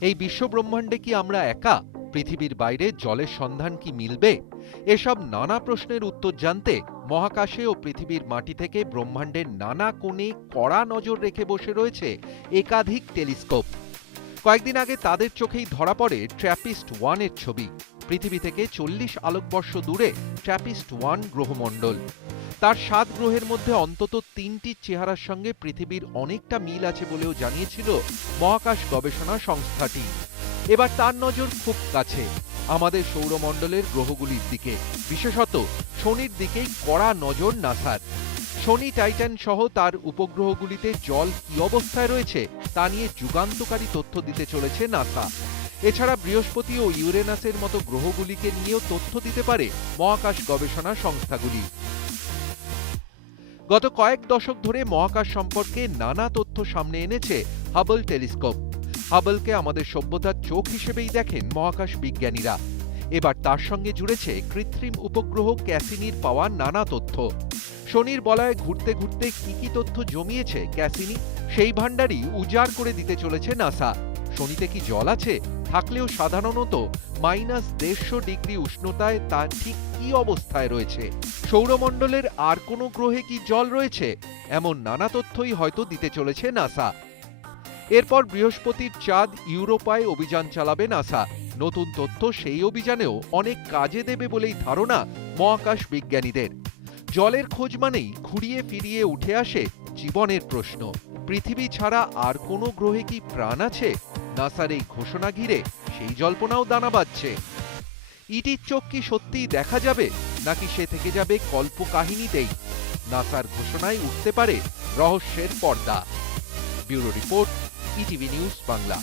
এই বিশ্বব্রহ্মাণ্ডে কি আমরা একা? পৃথিবীর বাইরে জলের সন্ধান কি মিলবে? এসব নানা প্রশ্নের উত্তর জানতে মহাকাশে ও পৃথিবীর মাটি থেকে ব্রহ্মাণ্ডের নানা কোণে কড়া নজর রেখে বসে রয়েছে একাধিক টেলিস্কোপ। কয়েকদিন আগে তাদের চোখেই ধরা পড়ে ট্র্যাপিস্ট-1 এর ছবি। পৃথিবী থেকে ৪০ আলোকবর্ষ দূরে ট্র্যাপিস্ট-1 গ্রহমণ্ডল। তার ৭ গ্রহের মধ্যে অন্তত ৩টির চেহারার সঙ্গে পৃথিবীর অনেকটা মিল আছে বলেও জানিয়েছিল মহাকাশ গবেষণা সংস্থাটি। এবার তার নজর খুব কাছে, আমাদের সৌরমণ্ডলের গ্রহগুলির দিকে, বিশেষত শনির দিকেই কড়া নজর নাসার। শনি, টাইটান সহ তার উপগ্রহগুলিতে জল কি অবস্থায় রয়েছে তা নিয়ে যুগান্তকারী তথ্য দিতে চলেছে নাসা। এছাড়া বৃহস্পতি ও ইউরেনাসের মতো গ্রহগুলিকে নিয়েও তথ্য দিতে পারে মহাকাশ গবেষণা সংস্থাগুলি। গত কয়েক দশক ধরে মহাকাশ সম্পর্কে নানা তথ্য সামনে এনেছে হাবল টেলিস্কোপ। হাবলকে আমাদের সভ্যতার চোখ হিসেবেই দেখেন মহাকাশ বিজ্ঞানীরা। এবার তার সঙ্গে জুড়েছে কৃত্রিম উপগ্রহ ক্যাসিনির পাওয়া নানা তথ্য। শনির বলয়ে ঘুরতে ঘুরতে কি কি তথ্য জমিয়েছে ক্যাসিনি, সেই ভাণ্ডারই উজাড় করে দিতে চলেছে নাসা। শনিতে কি জল আছে? থাকলেও সাধারণত -150 ডিগ্রি উষ্ণতায় তা ঠিক কি অবস্থায় রয়েছে? সৌরমণ্ডলের আর কোনো গ্রহে কি জল রয়েছে? এমন নানা তথ্যই হয়তো দিতে চলেছে নাসা। এরপর বৃহস্পতির চাঁদ ইউরোপায় অভিযান চালাবে নাসা। নতুন তথ্য সেই অভিযানেও অনেক কাজে দেবে বলেই ধারণা মহাকাশ বিজ্ঞানীদের। জলের খোঁজ মানেই ঘুরিয়ে ফিরিয়ে উঠে আসে জীবনের প্রশ্ন। পৃথিবী ছাড়া আর কোনো গ্রহে কি প্রাণ আছে? নাসার এই ঘোষণা ঘিরে সেই জল্পনাও দানা বাঁধছে। ইটির চোখ কি সত্যিই দেখা যাবে, নাকি সে থেকে যাবে কল্পকাহিনীতেই? নাসার ঘোষণায় উঠতে পারে রহস্যের পর্দা। Bureau report, ETV news Bangla.